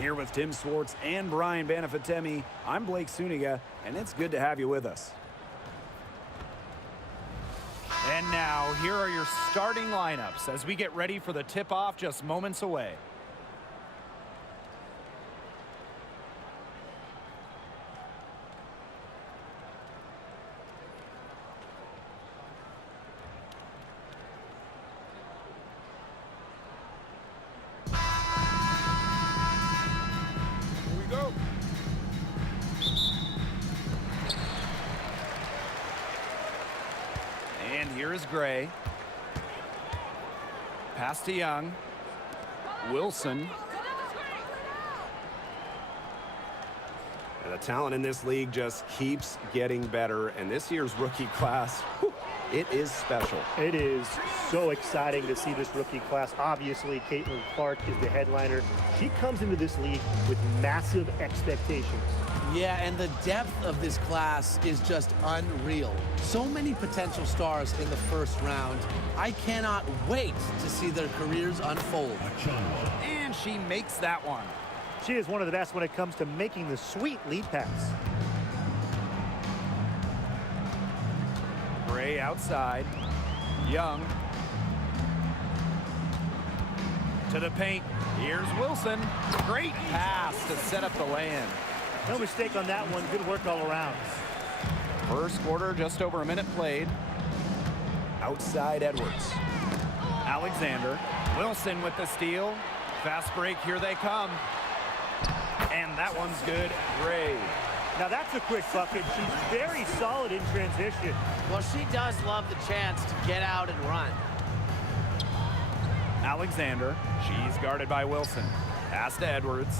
Here with Tim Swartz and Brian Banafitemi, I'm Blake Suniga, and it's good to have you with us. And now, here are your starting lineups as we get ready for the tip-off just moments away. And here is Gray. Pass to Young. Wilson. And the talent in this league just keeps getting better. And this year's rookie class, whew, it is special. It is so exciting to see this rookie class. Obviously, Caitlin Clark is the headliner. She comes into this league with massive expectations. Yeah, and the depth of this class is just unreal. So many potential stars in the first round. I cannot wait to see their careers unfold. And she makes that one. She is one of the best when it comes to making the sweet lead pass. Gray outside. Young. To the paint. Here's Wilson. Great pass to set up the lay-in. No mistake on that one. Good work all around. First quarter, just over a minute played. Outside Edwards. Alexander. Wilson with the steal. Fast break, here they come. And that one's good. Gray. Now that's a quick bucket. She's very solid in transition. Well, she does love the chance to get out and run. Alexander. She's guarded by Wilson. Pass to Edwards.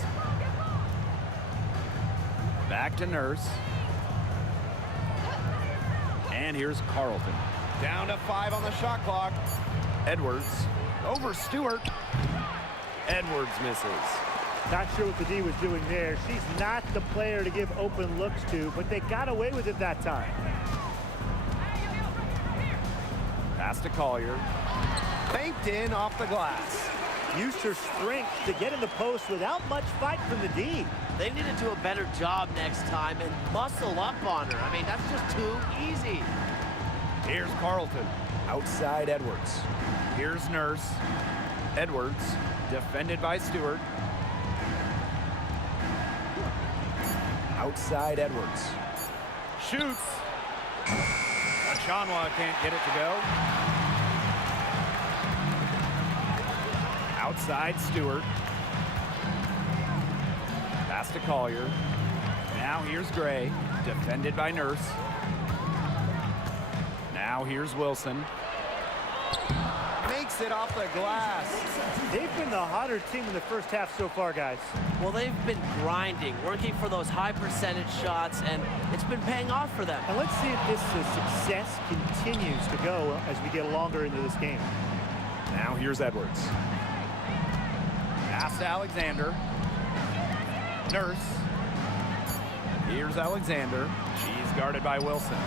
Back to Nurse. And here's Carlton. Down to 5 on the shot clock. Edwards over Stewart. Edwards misses. Not sure what the D was doing there. She's not the player to give open looks to, but they got away with it that time. Pass to Collier. Banked in off the glass. Used her strength to get in the post without much fight from the D. They need to do a better job next time and muscle up on her. I mean, that's just too easy. Here's Carlton. Outside Edwards. Here's Nurse. Edwards, defended by Stewart. Outside Edwards. Shoots. Achanwa can't get it to go. Outside Stewart. Pass to Collier. Now here's Gray, defended by Nurse. Now here's Wilson. Makes it off the glass. They've been the hotter team in the first half so far, guys. Well, they've been grinding, working for those high percentage shots, and it's been paying off for them. And let's see if this success continues to go as we get longer into this game. Now here's Edwards. Pass to Alexander. Nurse. Here's Alexander. She's guarded by Wilson.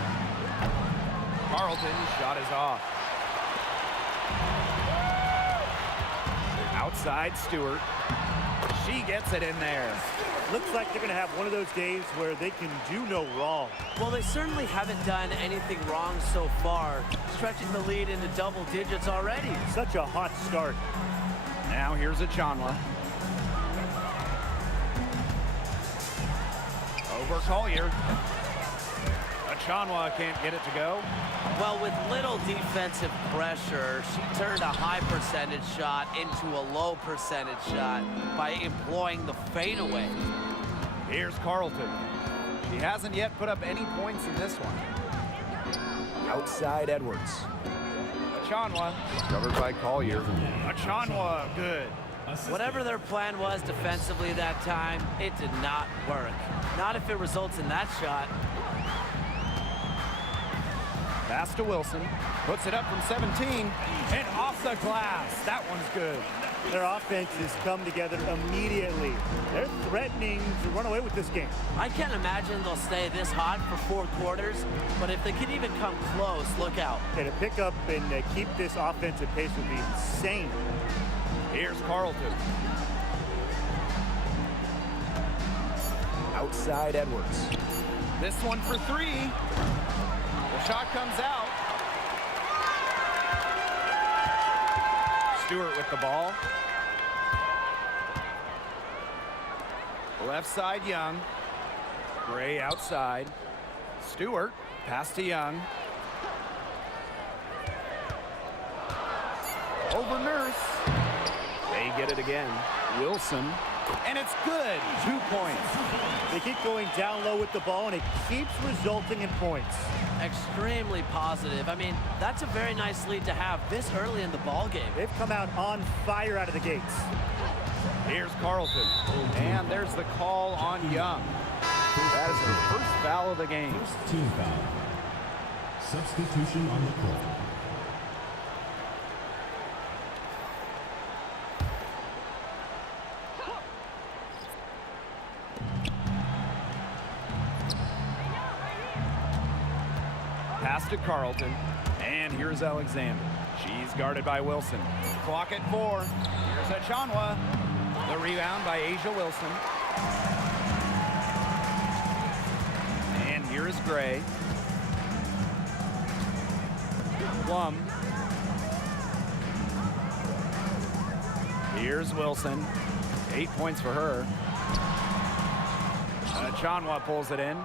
Carlton, shot is off. Outside Stewart. She gets it in there. Looks like they're going to have one of those days where they can do no wrong. Well, they certainly haven't done anything wrong so far, stretching the lead into double digits already. Such a hot start. Now here's Achanwa. Over Collier. Achanwa can't get it to go. Well, with little defensive pressure, she turned a high percentage shot into a low percentage shot by employing the fadeaway. Here's Carlton. She hasn't yet put up any points in this one. Outside Edwards. Achanwa. Covered by Collier. Achanwa, good. Whatever their plan was defensively that time, it did not work. Not if it results in that shot. Pass to Wilson. Puts it up from 17. And off the glass. That one's good. Their offenses come together immediately. They're threatening to run away with this game. I can't imagine they'll stay this hot for 4 quarters, but if they can even come close, look out. And to pick up and keep this offensive pace would be insane. Here's Carlton. Outside Edwards. This one for three. The shot comes out. Stewart with the ball. Left side, Young. Gray outside. Stewart, pass to Young. Over Nurse. They get it again. Wilson. And it's good. 2 points. They keep going down low with the ball, and it keeps resulting in points. Extremely positive. I mean, that's a very nice lead to have this early in the ball game. They've come out on fire out of the gates. Here's Carlton. And there's the call on Young. That is her first foul of the game. First team foul. Substitution on the court. Pass to Carlton. And here's Alexander. She's guarded by Wilson. Clock at 4. Here's Achanwa. The rebound by Asia Wilson. And here is Gray. Plum. Here's Wilson. 8 points for her. Achanwa pulls it in.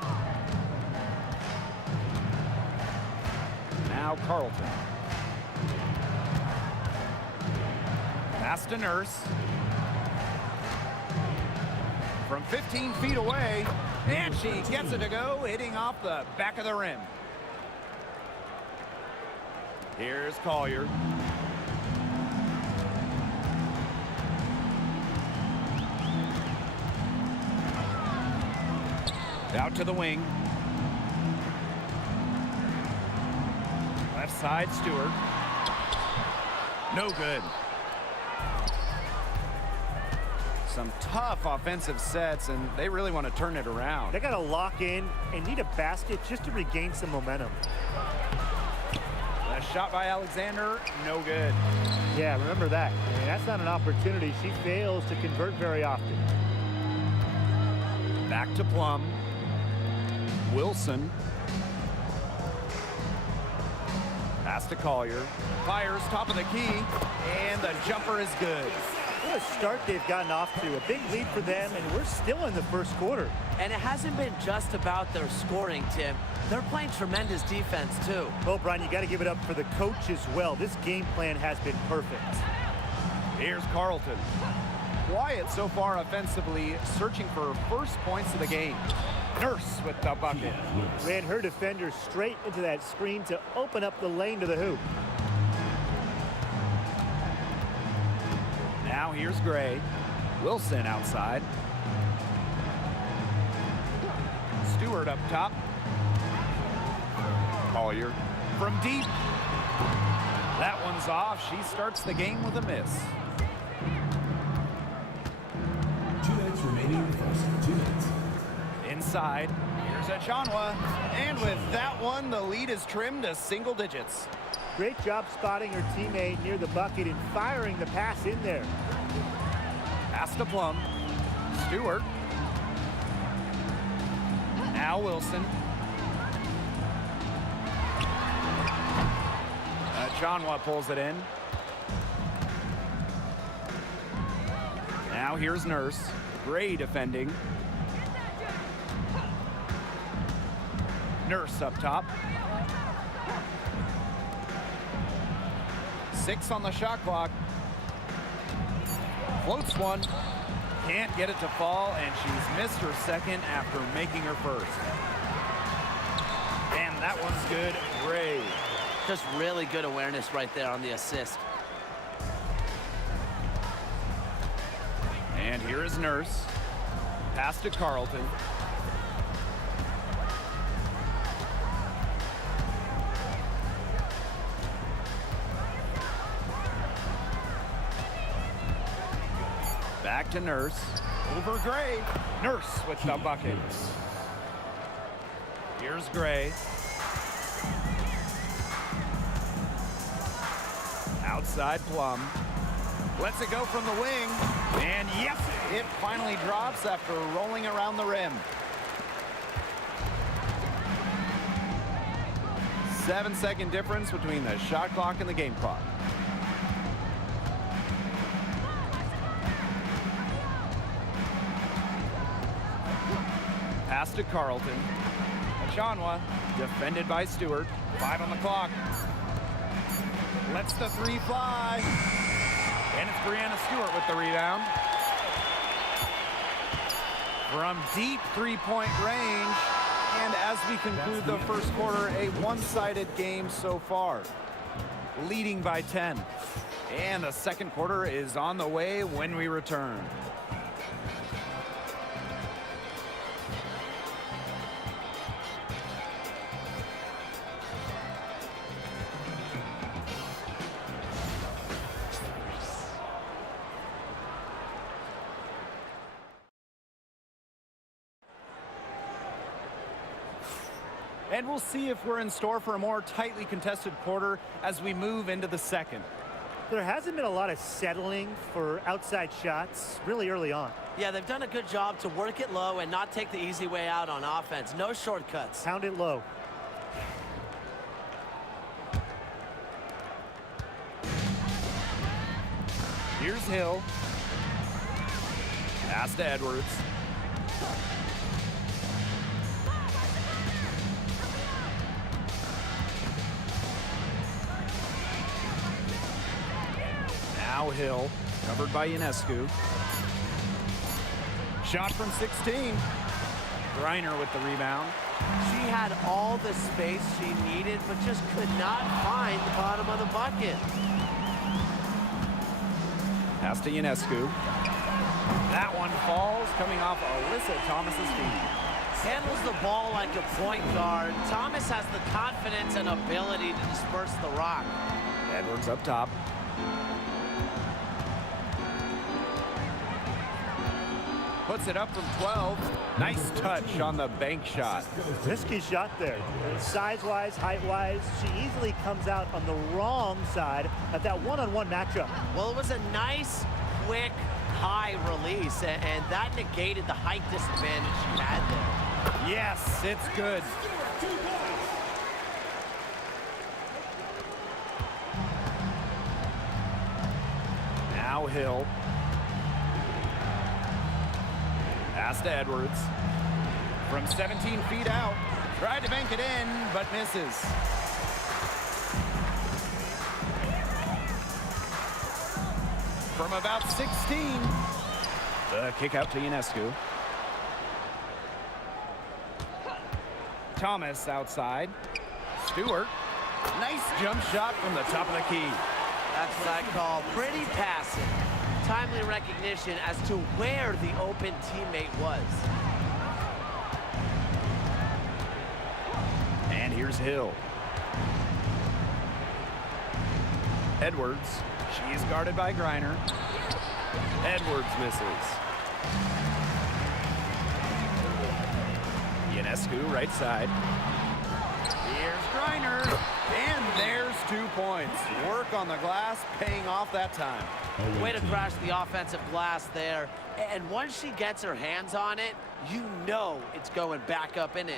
Now Carlton. Pass to Nurse. From 15 feet away, and she gets it to go, hitting off the back of the rim. Here's Collier. Out to the wing. Left side, Stewart. No good. Some tough offensive sets, and they really want to turn it around. They got to lock in and need a basket just to regain some momentum. A shot by Alexander, no good. Yeah, remember that. I mean, that's not an opportunity. She fails to convert very often. Back to Plum. Wilson. Pass to Collier. Fires top of the key, and the jumper is good. What a start they've gotten off to. A big lead for them, and we're still in the first quarter. And it hasn't been just about their scoring, Tim. They're playing tremendous defense, too. Oh, Brian, you got to give it up for the coach as well. This game plan has been perfect. Here's Carlton. Quiet so far offensively, searching for first points of the game. Nurse with the bucket. Ran her defender straight into that screen to open up the lane to the hoop. Now here's Gray. Wilson outside. Stewart up top. Collier from deep. That one's off. She starts the game with a miss. 2 minutes remaining in the first. 2 minutes. Inside. Here's Achanwa. And with that one, the lead is trimmed to single digits. Great job spotting her teammate near the bucket and firing the pass in there. Pass to Plum. Stewart. Now Wilson. Achanwa pulls it in. Now here's Nurse. Gray defending. Nurse up top. 6 on the shot clock. Floats one. Can't get it to fall, and she's missed her second after making her first. And that one's good. Gray. Just really good awareness right there on the assist. And here is Nurse. Pass to Carlton. Back to Nurse. Over Gray. Nurse with the bucket. Here's Gray. Outside Plum. Lets it go from the wing. And yes, it finally drops after rolling around the rim. 7-second difference between the shot clock and the game clock. Pass to Carlton. Achanwa, defended by Stewart. 5 on the clock. Lets the 3 fly. And it's Brianna Stewart with the rebound. From deep three-point range. And as we conclude the first quarter, a one-sided game so far. Leading by 10. And the second quarter is on the way when we return. And we'll see if we're in store for a more tightly contested quarter as we move into the second. There hasn't been a lot of settling for outside shots really early on. Yeah, they've done a good job to work it low and not take the easy way out on offense. No shortcuts. Pound it low. Here's Hill. Pass to Edwards. Now Hill, covered by Ionescu. Shot from 16. Griner with the rebound. She had all the space she needed, but just could not find the bottom of the bucket. Pass to Ionescu. That one falls, coming off Alyssa Thomas's feet. Handles the ball like a point guard. Thomas has the confidence and ability to disperse the rock. Edwards up top. Puts it up from 12. Nice touch on the bank shot. Risky shot there. Size-wise, height-wise, she easily comes out on the wrong side of that one-on-one matchup. Well, it was a nice, quick, high release, and that negated the height disadvantage she had there. Yes, it's good. Now Hill. Pass to Edwards. From 17 feet out. Tried to bank it in, but misses. From about 16. The kick out to Ionescu. Thomas outside. Stewart. Nice jump shot from the top of the key. That's what I call pretty passing. Timely recognition as to where the open teammate was. And here's Hill. Edwards. She is guarded by Griner. Edwards misses. Ionescu, right side. Here's Griner. And there's 2 points. Work on the glass, paying off that time. Way to crash the offensive glass there. And once she gets her hands on it, you know it's going back up and in.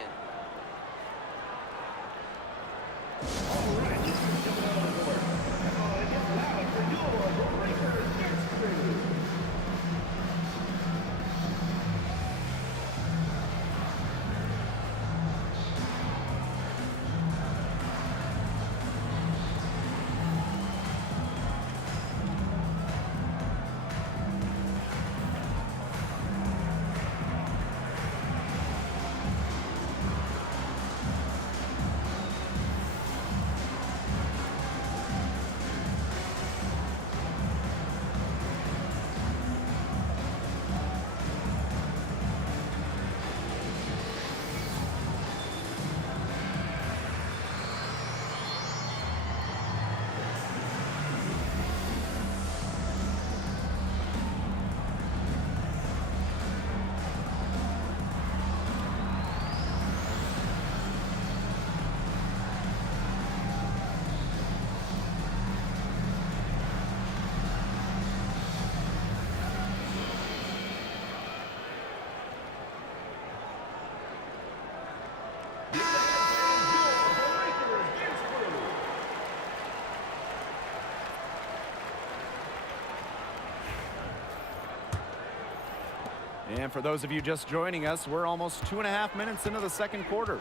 And for those of you just joining us, we're almost 2.5 minutes into the second quarter.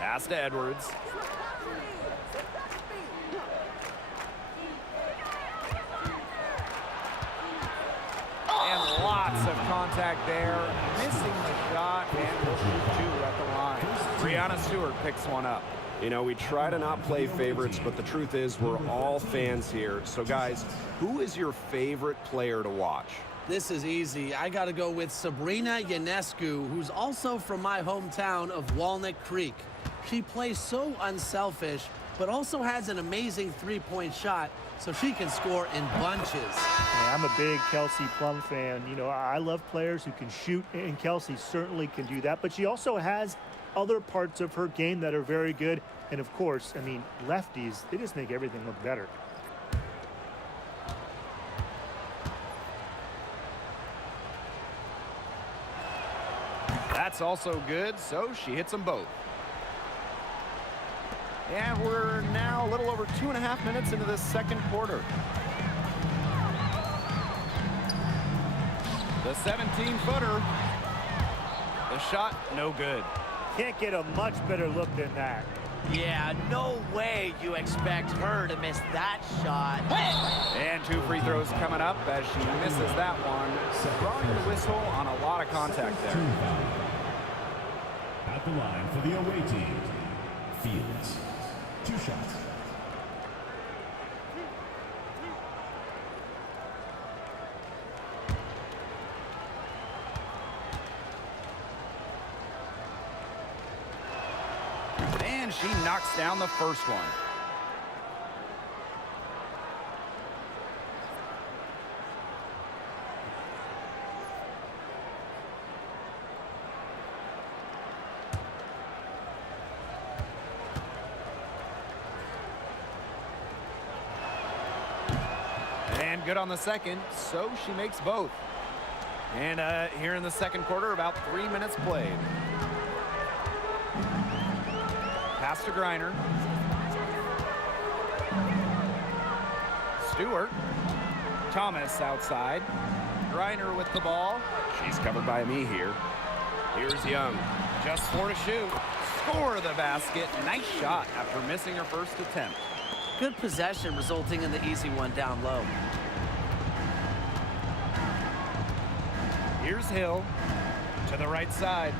Pass to Edwards. And lots of contact there. Missing the shot, and we'll shoot 2 at the line. Brianna Stewart picks one up. You know, we try to not play favorites, but the truth is we're all fans here. So, guys, who is your favorite player to watch? This is easy. I got to go with Sabrina Ionescu, who's also from my hometown of Walnut Creek. She plays so unselfish, but also has an amazing three-point shot, so she can score in bunches. Hey, I'm a big Kelsey Plum fan. You know, I love players who can shoot, and Kelsey certainly can do that. But she also has other parts of her game that are very good. And, of course, I mean, lefties, they just make everything look better. That's also good, so she hits them both. And we're now a little over 2.5 minutes into this second quarter. The 17-footer. The shot, no good. Can't get a much better look than that. Yeah, no way you expect her to miss that shot. And 2 free throws coming up as she misses that one. Drawing the whistle on a lot of contact there. At the line for the away team, Fields. 2 shots. And she knocks down the first one. And good on the second, so she makes both. And here in the second quarter, about 3 minutes played. Pass to Griner. Stewart. Thomas outside. Griner with the ball. She's covered by me here. Here's Young. Just 4 to shoot. Score the basket. Nice shot after missing her first attempt. Good possession resulting in the easy one down low. Here's Hill to the right side.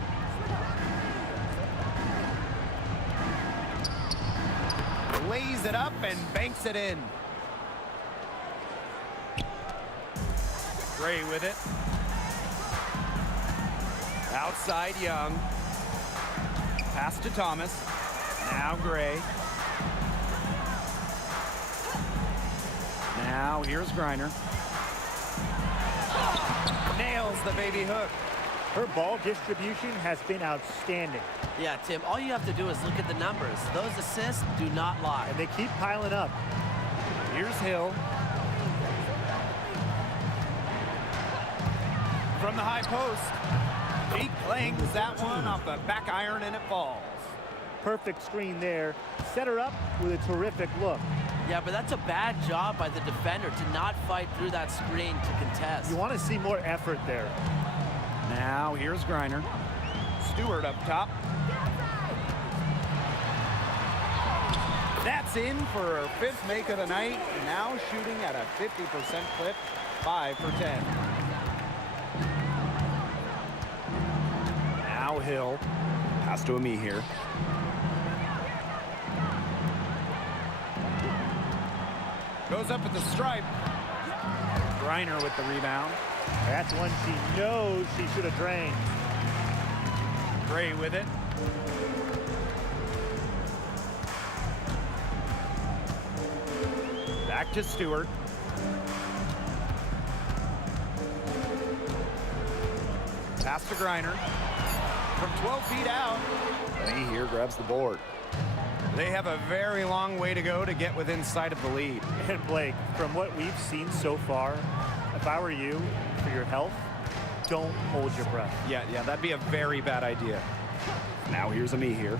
Lays it up and banks it in. Gray with it. Outside Young. Pass to Thomas. Now Gray. Now here's Griner. Nails the baby hook. Her ball distribution has been outstanding. Yeah, Tim, all you have to do is look at the numbers. Those assists do not lie. And they keep piling up. Here's Hill. From the high post. She clangs that one off the back iron and it falls. Perfect screen there. Set her up with a terrific look. Yeah, but that's a bad job by the defender to not fight through that screen to contest. You want to see more effort there. Now here's Griner. Stewart up top. That's in for her 5th make of the night. Now shooting at a 50% clip, 5 for 10. Now Hill. Pass to me here. Goes up at the stripe. Griner with the rebound. That's one she knows she should have drained. Gray with it. Back to Stewart. Pass to Griner. From 12 feet out. Me here grabs the board. They have a very long way to go to get within sight of the lead. And Blake, from what we've seen so far, if I were you, for your health, don't hold your breath. Yeah, that'd be a very bad idea. Now here's me here.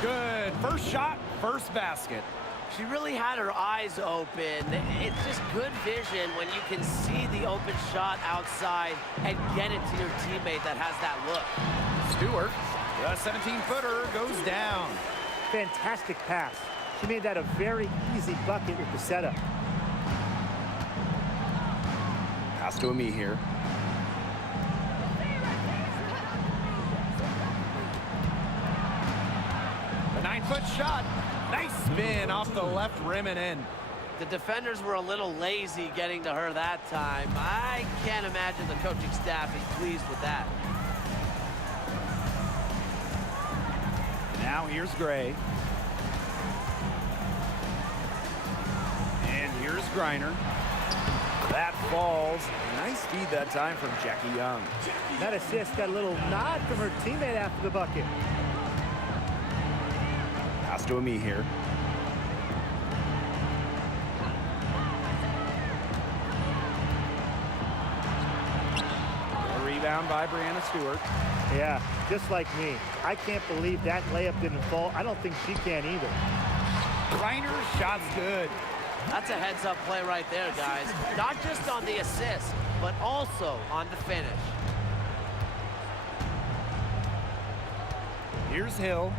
Good. First shot, first basket. She really had her eyes open. It's just good vision when you can see the open shot outside and get it to your teammate that has that look. Stewart, the 17-footer, goes down. Fantastic pass. She made that a very easy bucket with the setup. Pass to me here. The 9-foot shot. Nice spin off the left rim and in. The defenders were a little lazy getting to her that time. I can't imagine the coaching staff is pleased with that. Now here's Gray. And here's Griner. That falls. Nice feed that time from Jackie Young. That assist got a little nod from her teammate after the bucket. Pass to me here. A rebound by Brianna Stewart. Yeah, just like me. I can't believe that layup didn't fall. I don't think she can either. Griner's shot's good. That's a heads-up play right there, guys. Not just on the assist, but also on the finish. Here's Hill.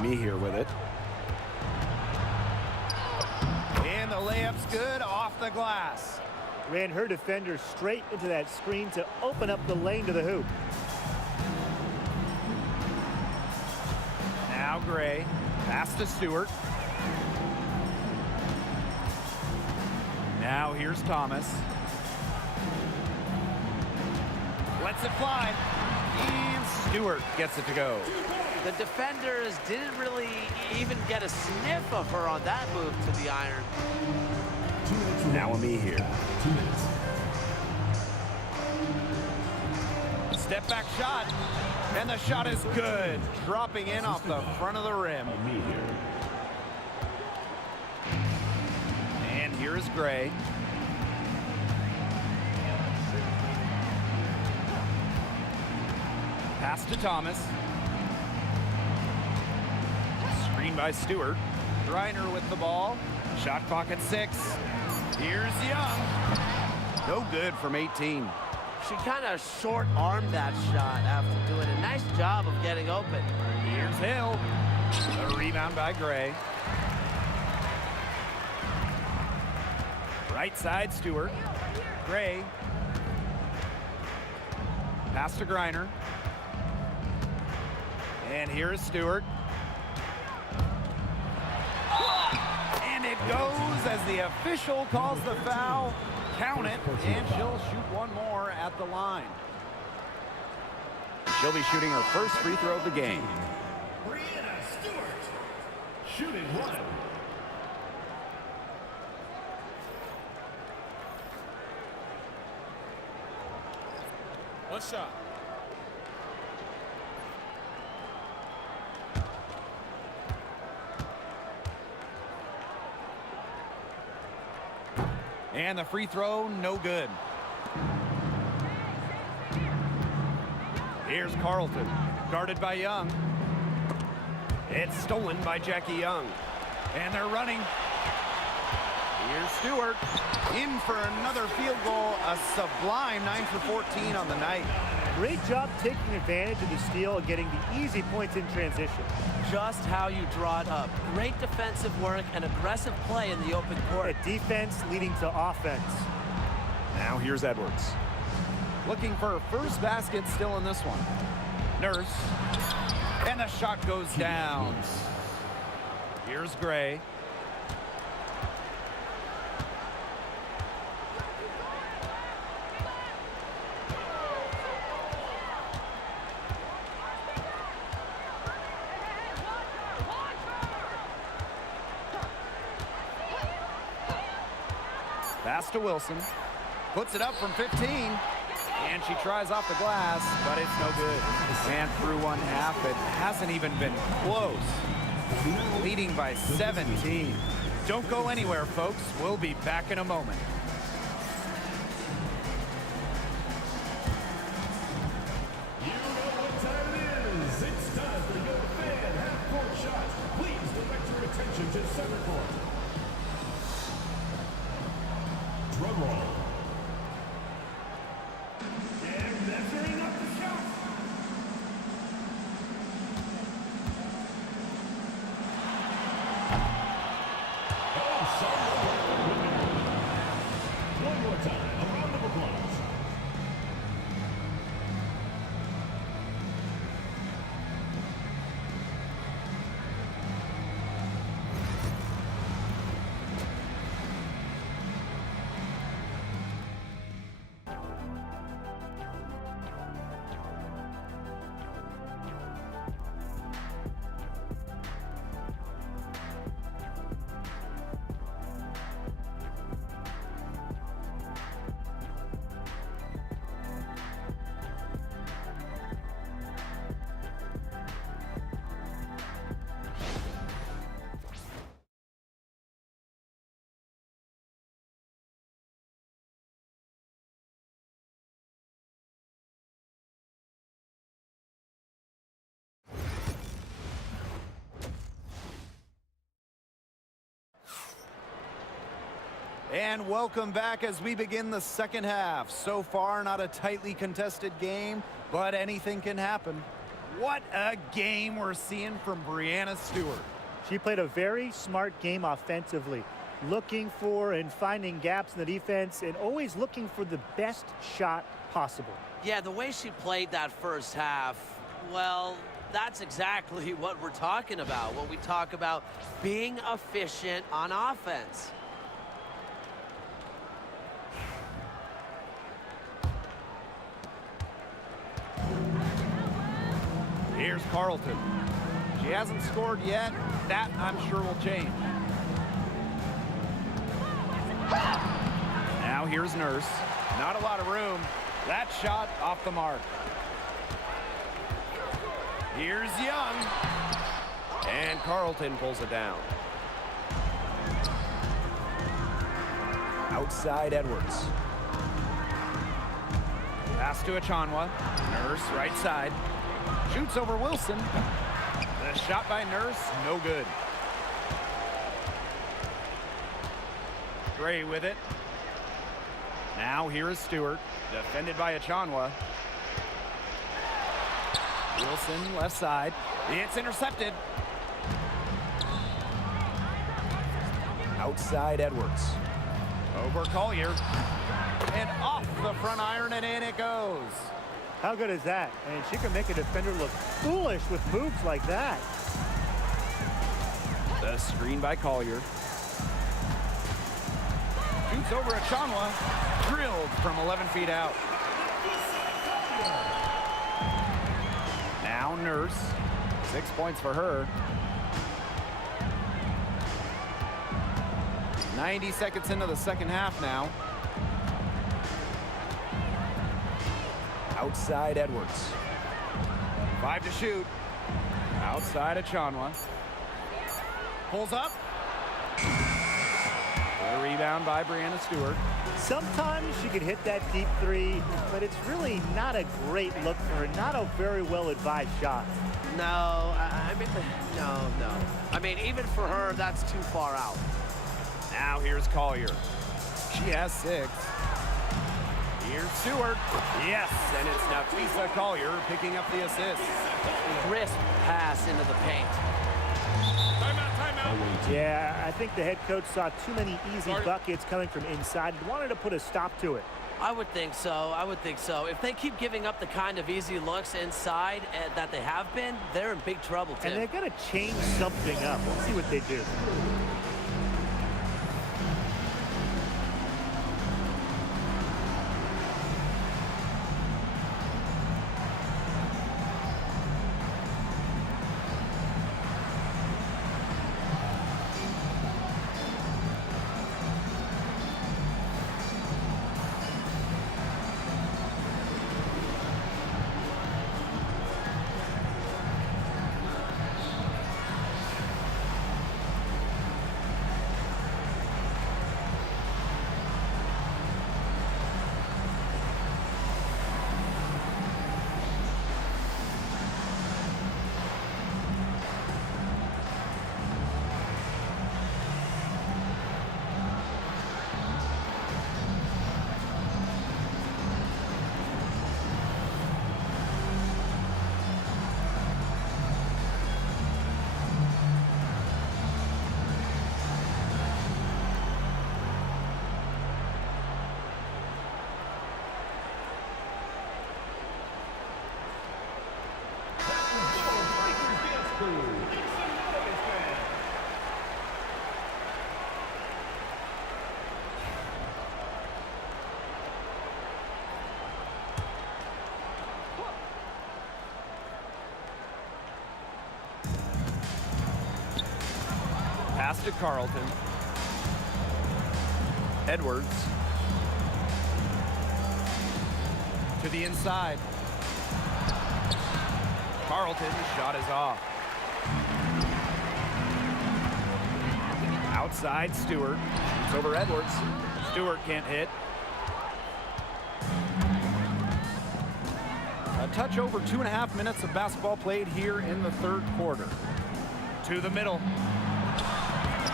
Me here with it. And the layup's good off the glass. Ran her defender straight into that screen to open up the lane to the hoop. Now Gray. Pass to Stewart. Now here's Thomas. Lets it fly. And Stewart gets it to go. The defenders didn't really even get a sniff of her on that move to the iron. Now me here. 2 minutes. Step back shot. And the shot is good. Dropping in off the front of the rim. Me here. And here's Gray. Pass to Thomas. Screen by Stewart. Griner with the ball. Shot clock at 6. Here's Young. No good from 18. She kind of short-armed that shot after doing a nice job of getting open. Here's Hill. A rebound by Gray. Right side, Stewart. Gray. Pass to Griner. And here's Stewart. And it goes as the official calls the foul. Count it, and she'll shoot one more at the line. She'll be shooting her first free throw of the game. Brianna Stewart. Shooting 1. One shot. And the free throw, no good. Here's Carlton, guarded by Young. It's stolen by Jackie Young. And they're running. Here's Stewart, in for another field goal. A sublime 9 for 14 on the night. Great job taking advantage of the steal and getting the easy points in transition. Just how you draw it up. Great defensive work and aggressive play in the open court. A defense leading to offense. Now here's Edwards. Looking for her first basket still in this one. Nurse. And the shot goes down. Here's Gray. Pass to Wilson. Puts it up from 15. And she tries off the glass, but it's no good. And through one half, it hasn't even been close. Leading by 17. Don't go anywhere, folks. We'll be back in a moment. You know what time it is. It's time for your fan half-court Center court. Drum roll. And measuring up the shot. Oh, sorry. One more time. A round of applause. And welcome back as we begin the second half. So far, not a tightly contested game, but anything can happen. What a game we're seeing from Breanna Stewart. She played a very smart game offensively, looking for and finding gaps in the defense and always looking for the best shot possible. Yeah, the way she played that first half, well, that's exactly what we're talking about when we talk about being efficient on offense. Here's Carlton. She hasn't scored yet. That, I'm sure, will change. Now here's Nurse. Not a lot of room. That shot off the mark. Here's Young. And Carlton pulls it down. Outside Edwards. Pass to Achanwa. Nurse, right side. Shoots over Wilson. The shot by Nurse, no good. Gray with it. Now here is Stewart, defended by Achanwa. Wilson, left side. It's intercepted. Outside Edwards. Over Collier. And off the front iron, and in it goes. How good is that? And she can make a defender look foolish with moves like that. The screen by Collier. Shoots over Achanwa. Drilled from 11 feet out. Now Nurse. 6 points for her. 90 seconds into the second half now. Outside Edwards. 5 to shoot. Outside Achanwa. Pulls up. A rebound by Breanna Stewart. Sometimes she can hit that deep three, but it's really not a great look for her. Not a very well-advised shot. No, I mean, no. I mean, even for her, that's too far out. Now here's Collier. She has 6. Here's Stewart. Yes, and it's Nafisa Collier picking up the assist. Crisp pass into the paint. Timeout. Yeah, I think the head coach saw too many easy buckets coming from inside and wanted to put a stop to it. I would think so. If they keep giving up the kind of easy looks inside that they have been, they're in big trouble, Tim. And they're going to change something up. Let's see what they do. Pass to Carlton. Edwards. To the inside. Carlton, shot is off. Outside, Stewart. Shoots over Edwards. Stewart can't hit. A touch over 2.5 minutes of basketball played here in the third quarter. To the middle.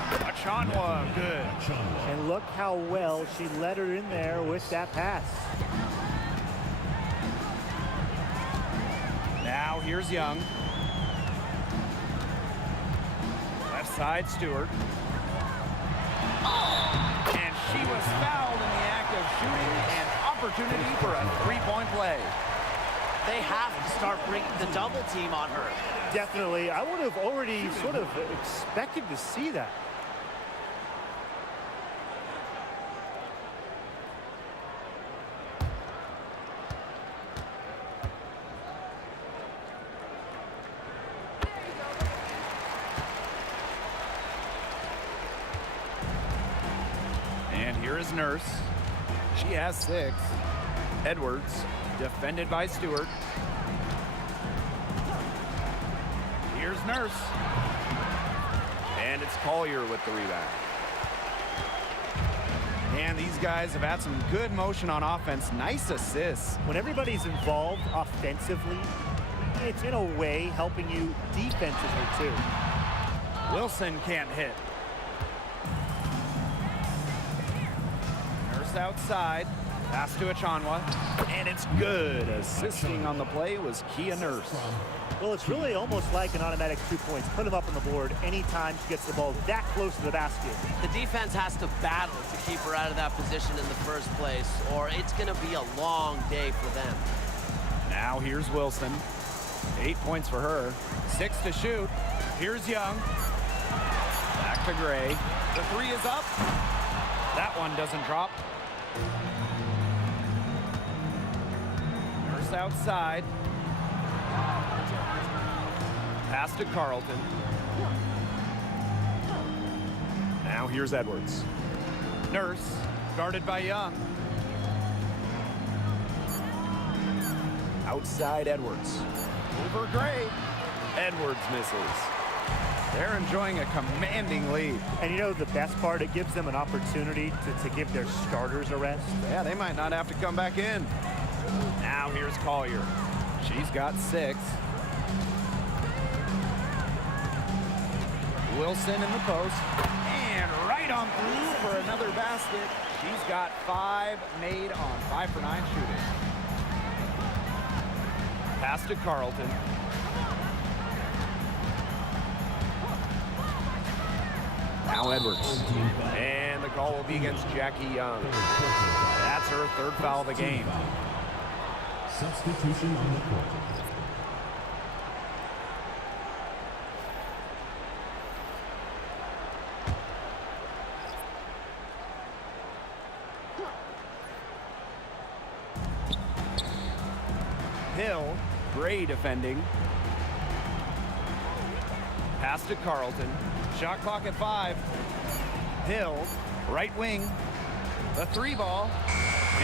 Achanwa, good. And look how well she let her in there with that pass. Now here's Young. Left side, Stewart. And she was fouled in the act of shooting, an opportunity for a three-point play. They have to start bringing the double team on her. Definitely. I would have already sort of expected to see that. And here is Nurse. She has 6. Edwards, defended by Stewart. Here's Nurse. And it's Collier with the rebound. And these guys have had some good motion on offense. Nice assists. When everybody's involved offensively, it's in a way helping you defensively too. Wilson can't hit. Nurse outside. Pass to Achanwa. And it's good. Assisting on the play was Kia Nurse. Well, it's really almost like an automatic 2 points. Put them up on the board anytime she gets the ball that close to the basket. The defense has to battle to keep her out of that position in the first place, or it's going to be a long day for them. Now here's Wilson. 8 points for her. 6 to shoot. Here's Young. Back to Gray. The 3 is up. That one doesn't drop. Nurse outside. Pass to Carlton. Now here's Edwards. Nurse, guarded by Young. Outside Edwards. Over Gray. Edwards misses. They're enjoying a commanding lead. And you know the best part, it gives them an opportunity to give their starters a rest. Yeah, they might not have to come back in. Now here's Collier. She's got 6. Wilson in the post. And right on through for another basket. She's got 5 made on 5 for 9 shooting. Pass to Carlton. Now Edwards. And the call will be against Jackie Young. That's her 3rd foul of the game. Substitution on the court. Hill, Gray defending. Pass to Carlton. Shot clock at 5. Hill, right wing. The 3 ball.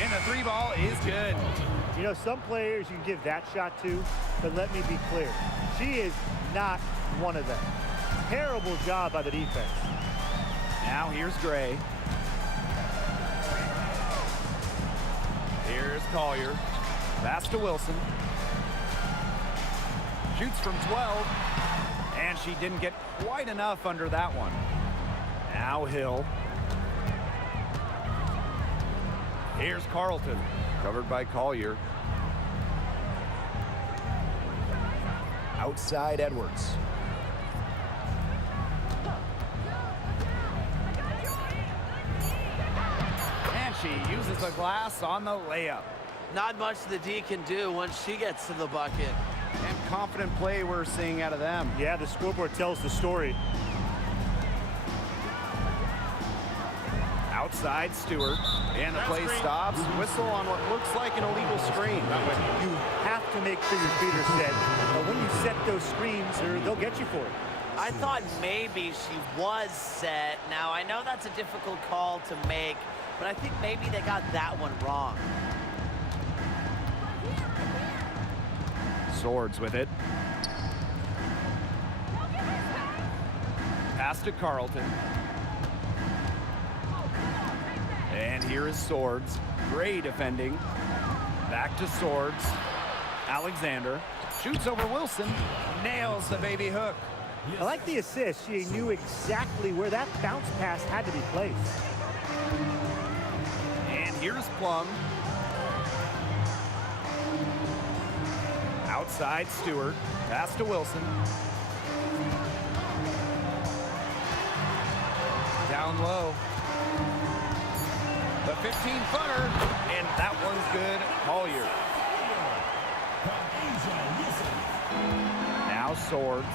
And the 3 ball is good. You know, some players you can give that shot to, but let me be clear. She is not one of them. Terrible job by the defense. Now here's Gray. Here's Collier. Pass to Wilson. Shoots from 12. And she didn't get quite enough under that one. Now Hill. Here's Carlton. Covered by Collier. Outside Edwards. And she uses the glass on the layup. Not much the D can do once she gets to the bucket. And confident play we're seeing out of them. Yeah, the scoreboard tells the story. Outside Stewart. And the play stops. Whistle on what looks like an illegal screen. You have to make sure your feet are set. When you set those screens, they'll get you for it. I thought maybe she was set. Now, I know that's a difficult call to make, but I think maybe they got that one wrong. Swords with it. Pass to Carlton. And here is Swords. Great defending. Back to Swords. Alexander shoots over Wilson. Nails the baby hook. I like the assist. She knew exactly where that bounce pass had to be placed. And here's Plum. Outside Stewart. Pass to Wilson. Down low. The 15-footer. And that one's good. Collier. Now Swords.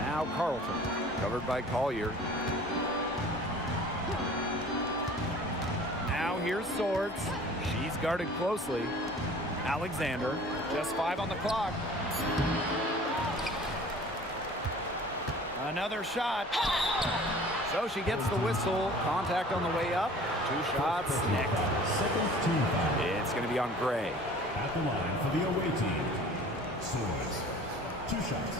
Now Carlton. Covered by Collier. Now here's Swords. She's guarded closely. Alexander. Just 5 on the clock. Another shot. So she gets the whistle. Contact on the way up. 2 shots next. It's going to be on Gray. At the line for the away team, Swords. 2 shots.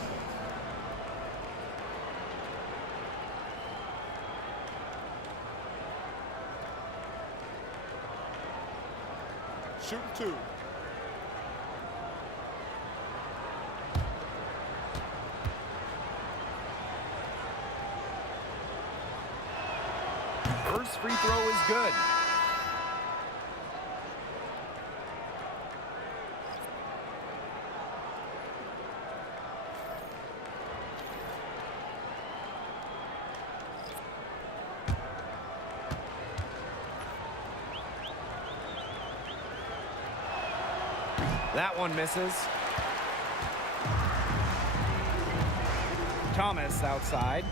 Shoot 2. First free throw is good. That one misses. Thomas outside.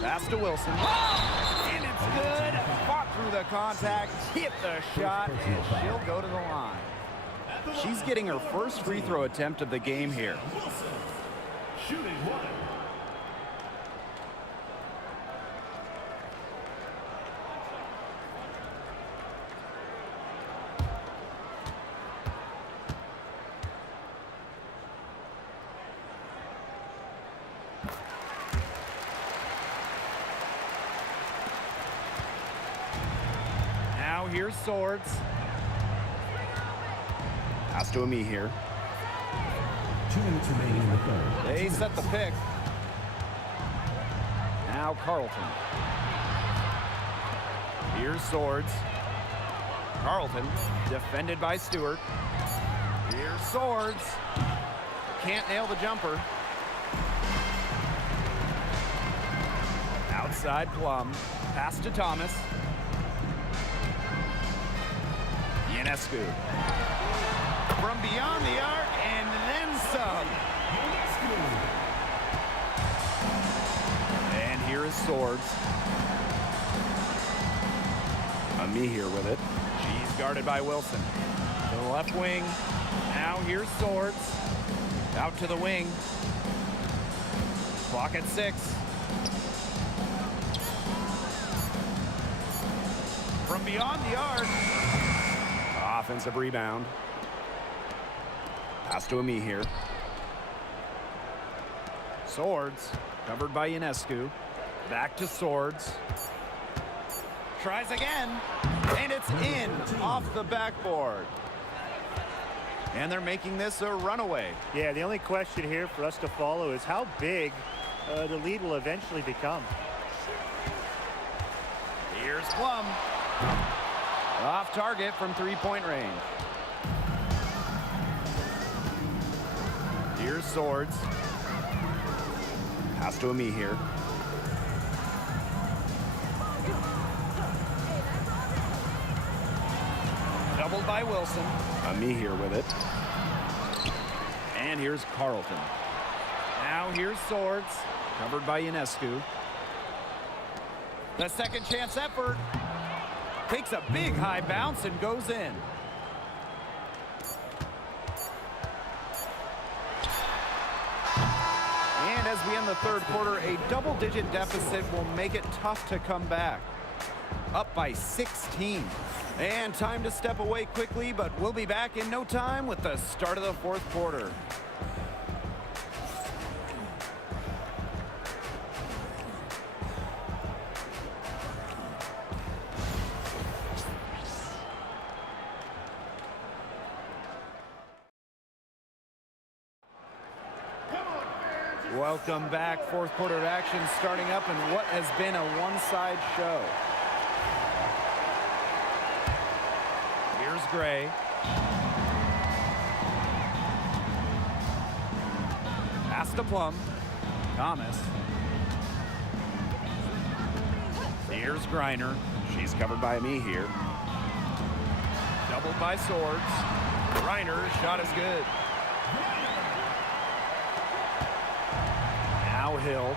Pass to Wilson. And it's good. Fought through the contact. Hit the shot. And she'll go to the line. She's getting her first free throw attempt of the game here. Shooting 1. Now here's Swords. Pass to me here. 2 minutes remaining in the third. They set the pick. Now Carlton. Here's Swords. Carlton defended by Stewart. Here's Swords. Can't nail the jumper. Outside Plum. Pass to Thomas. Ionescu. From beyond the arc and then some. And here is Swords. Me here with it. She's guarded by Wilson. To the left wing. Now here's Swords. Out to the wing. Clock at 6. From beyond the arc. Offensive rebound. Pass to me here. Swords. Covered by Ionescu. Back to Swords. Tries again. And it's in off the backboard. And they're making this a runaway. Yeah, the only question here for us to follow is how big the lead will eventually become. Here's Plum. Off target from 3-point range. Here's Swords. Pass to me here. Doubled by Wilson. Me here with it. And here's Carlton. Now here's Swords. Covered by Ionescu. The second chance effort. Takes a big high bounce and goes in. as we end the third quarter, a double-digit deficit will make it tough to come back. Up by 16. And time to step away quickly, but we'll be back in no time with the start of the fourth quarter. Welcome back. Fourth quarter of action starting up in what has been a one-side show. Here's Gray. Pass to Plum. Thomas. Here's Griner. She's covered by me here. Doubled by Swords. Griner's shot is good. Now Hill.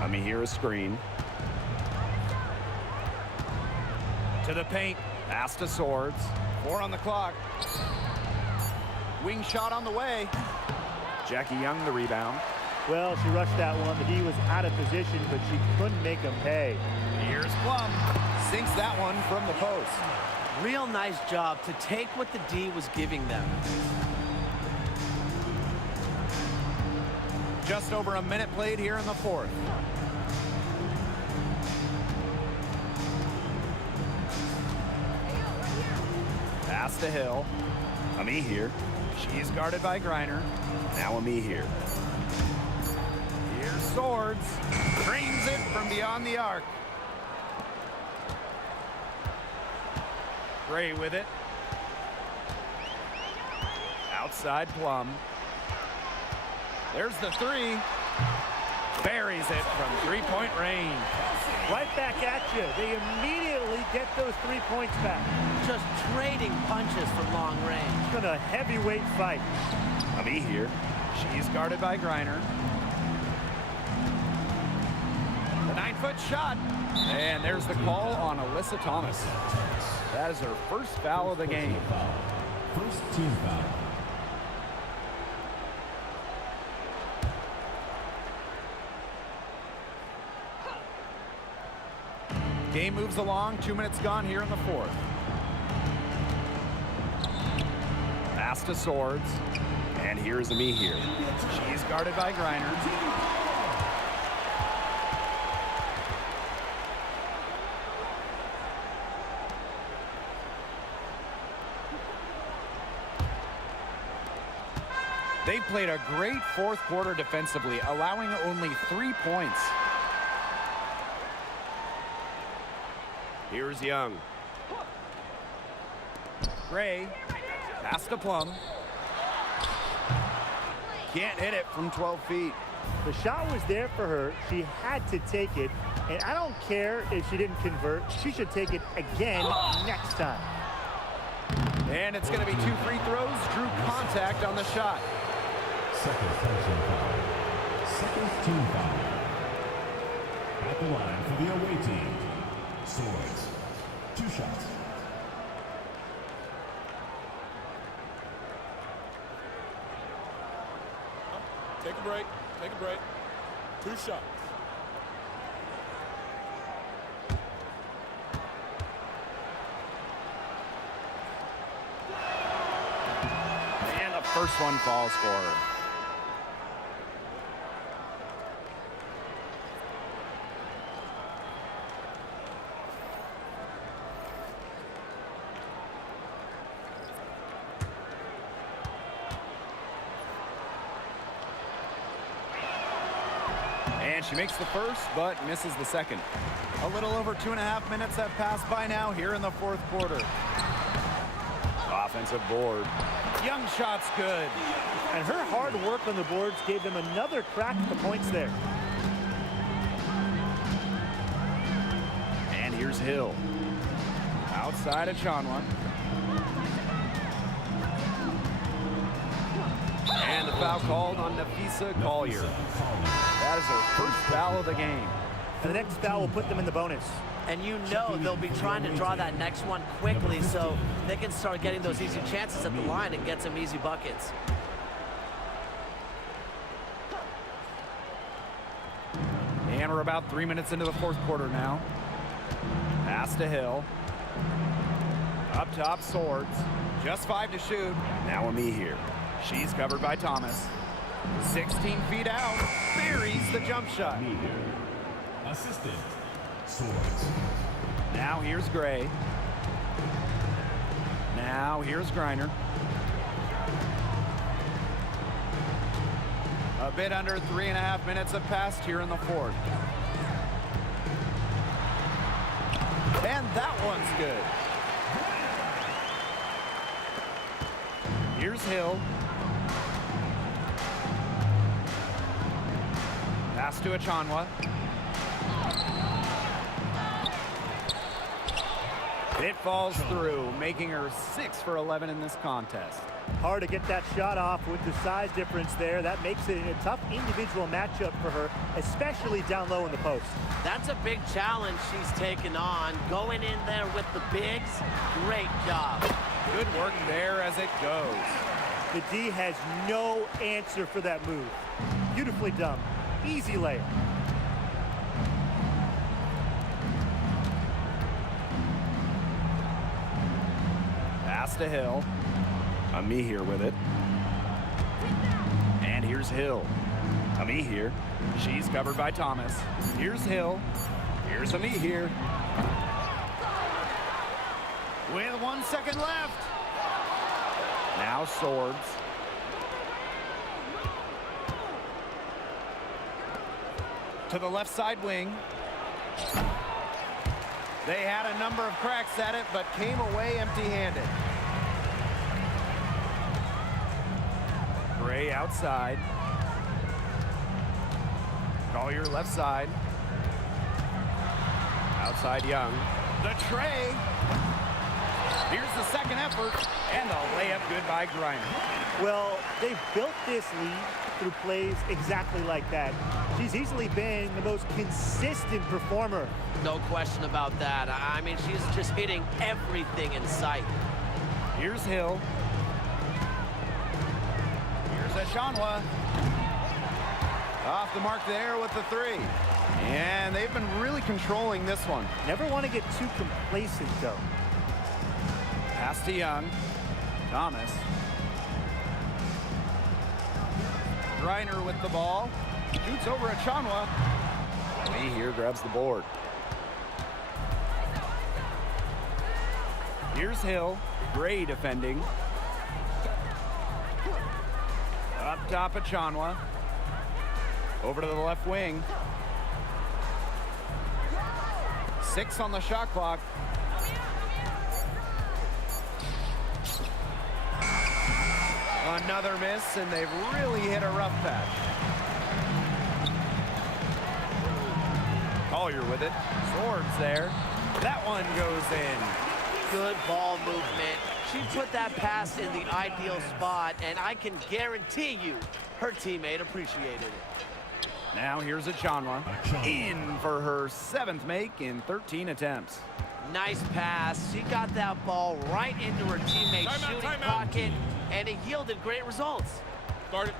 Let me hear a screen. To the paint. Pass to Swords. 4 on the clock. Wing shot on the way. Jackie Young the rebound. Well, she rushed that one. The D was out of position, but she couldn't make him pay. Here's Plum. Sinks that one from the post. Real nice job to take what the D was giving them. Just over a minute played here in the fourth. Pass to Hill. Ami here. She's guarded by Griner. Now Ami here. Here's Swords. Drains it from beyond the arc. Gray with it. Outside Plum. There's the three. Buries it from three-point range. Right back at you. They immediately get those 3 points back. Just trading punches from long range. It's been a heavyweight fight. Ami here. She's guarded by Griner. The 9-foot shot. And there's the call on Alyssa Thomas. That is her first foul of the game. First team foul. Game moves along. 2 minutes gone here in the fourth. Pass to Swords. And here's Ami here. She's guarded by Griner. They played a great fourth quarter defensively, allowing only 3 points. Here's Young. Gray. Pass to Plum. Can't hit it from 12 feet. The shot was there for her. She had to take it. And I don't care if she didn't convert. She should take it again next time. And it's going to be 2 free throws. Drew contact on the shot. Second personal foul. Second team foul. At the line for the away team. Swords. 2 shots. Take a break. Take a break. 2 shots. And the first one falls for her. And she makes the first, but misses the second. A little over 2.5 minutes have passed by now here in the fourth quarter. Offensive board. Young shot's good. And her hard work on the boards gave them another crack at the points there. And here's Hill. Outside of Chanwa. And the foul called on Nafisa Collier. That is her first foul of the game. And the next foul will put them in the bonus. And you know they'll be trying to draw that next one quickly so they can start getting those easy chances at the line and get some easy buckets. And we're about 3 minutes into the fourth quarter now. Pass to Hill. Up top, Swords. Just 5 to shoot. Now Ami here. She's covered by Thomas. 16 feet out. Buries the jump shot. Assistant, Swords. Now here's Gray. Now here's Griner. A bit under 3.5 minutes have passed here in the fourth. And that one's good. Here's Hill. Pass to Achanwa. It falls through, making her 6 for 11 in this contest. Hard to get that shot off with the size difference there. That makes it a tough individual matchup for her, especially down low in the post. That's a big challenge she's taken on. Going in there with the bigs, great job. Good work there as it goes. The D has no answer for that move. Beautifully done. Easy layup. Pass to Hill. Ami here with it. And here's Hill. Ami here. She's covered by Thomas. Here's Hill. Here's Ami here. With 1 second left. Now Swords. To the left side wing. They had a number of cracks at it, but came away empty-handed. Gray outside. Collier left side. Outside Young. The tray. Here's the second effort, and the layup good by Griner. Well, they've built this lead through plays exactly like that. She's easily been the most consistent performer. No question about that. I mean, she's just hitting everything in sight. Here's Hill. Here's Achanwa. Off the mark there with the 3. And they've been really controlling this one. Never want to get too complacent, though. Pass to Young. Thomas. Griner with the ball. Shoots over Achanwa. Lee here grabs the board. Here's Hill. Gray defending. Up top Achanwa. Over to the left wing. 6 on the shot clock. Another miss, and they've really hit a rough patch. Collier with it. Swords there. That one goes in. Good ball movement. She put that pass in the ideal spot, and I can guarantee you her teammate appreciated it. Now here's Achanwa. In for her 7th make in 13 attempts. Nice pass. She got that ball right into her teammate's shooting pocket, and it yielded great results. Start it.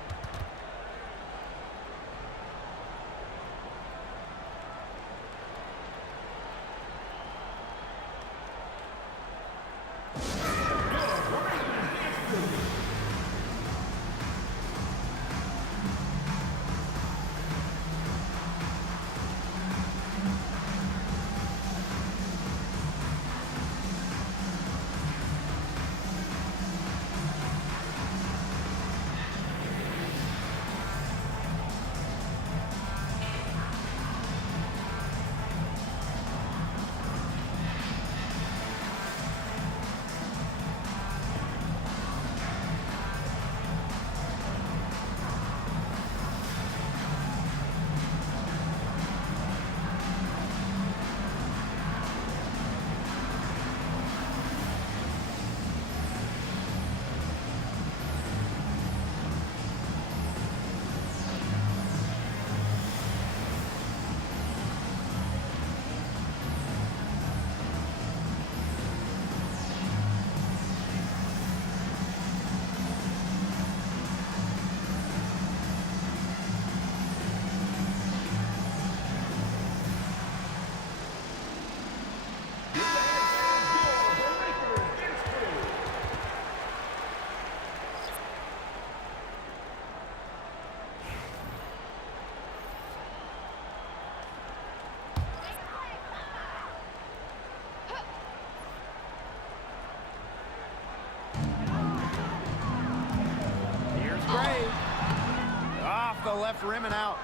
left rim and out.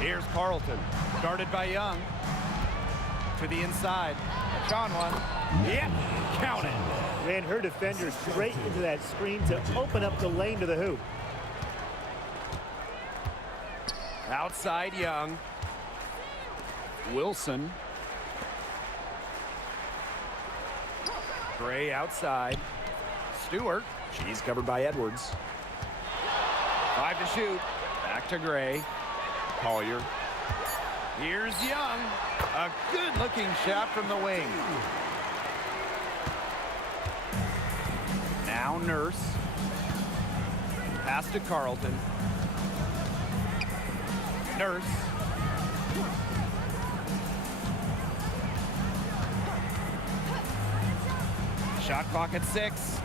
Here's Carlton, guarded by Young. To the inside. Achanwa. Yep, count it. Ran her defender straight into that screen to open up the lane to the hoop. Outside Young. Wilson. Gray outside. Stewart. She's covered by Edwards. 5 to shoot. Back to Gray. Collier. Here's Young. A good-looking shot from the wing. Now Nurse. Pass to Carlton. Nurse. Shot clock at 6.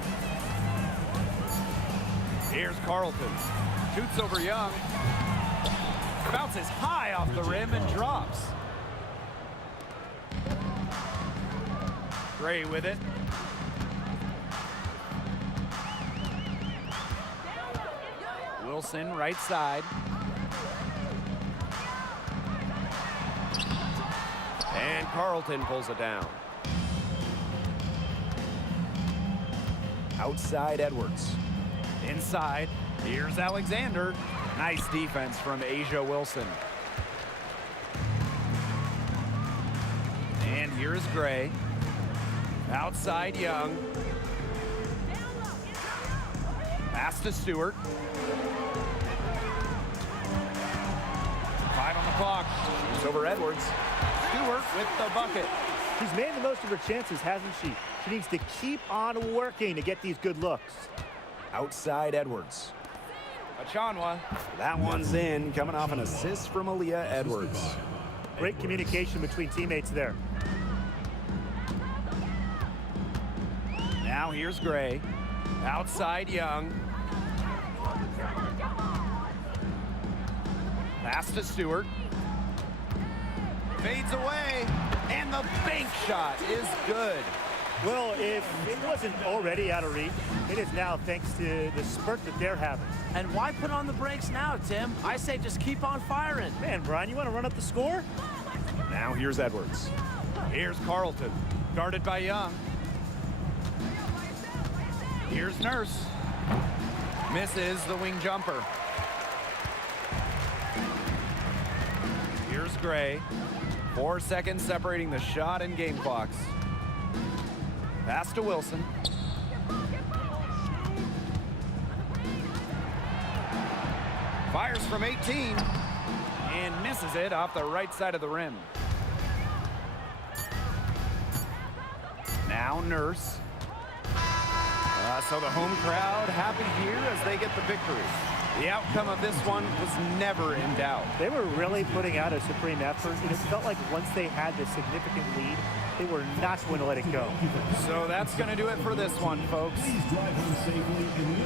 Here's Carlton. Shoots over Young. Bounces high off the rim and drops. Gray with it. Wilson, right side. And Carlton pulls it down. Outside Edwards. Inside, here's Alexander. Nice defense from Asia Wilson. And here's Gray. Outside Young. Pass to Stewart. 5 on the clock. It's over Edwards. Stewart with the bucket. She's made the most of her chances, hasn't she? She needs to keep on working to get these good looks. Outside Edwards. Achanwa. That one's in, coming off an assist from Aaliyah Edwards. Great communication between teammates there. Now here's Gray. Outside Young. Pass to Stewart. Fades away. And the bank shot is good. Well, if it wasn't already out of reach, it is now thanks to the spurt that they're having. And why put on the brakes now, Tim? I say just keep on firing. Man, Brian, you want to run up the score? Now here's Edwards. Here's Carlton, guarded by Young. Here's Nurse. Misses the wing jumper. Here's Gray. 4 seconds separating the shot and game clocks. Pass to Wilson. Fires from 18 and misses it off the right side of the rim. Now Nurse. So the home crowd happy here as they get the victory. The outcome of this one was never in doubt. They were really putting out a supreme effort, and it felt like once they had this significant lead, they were not going to let it go. So that's going to do it for this one, folks. Please drive home safely and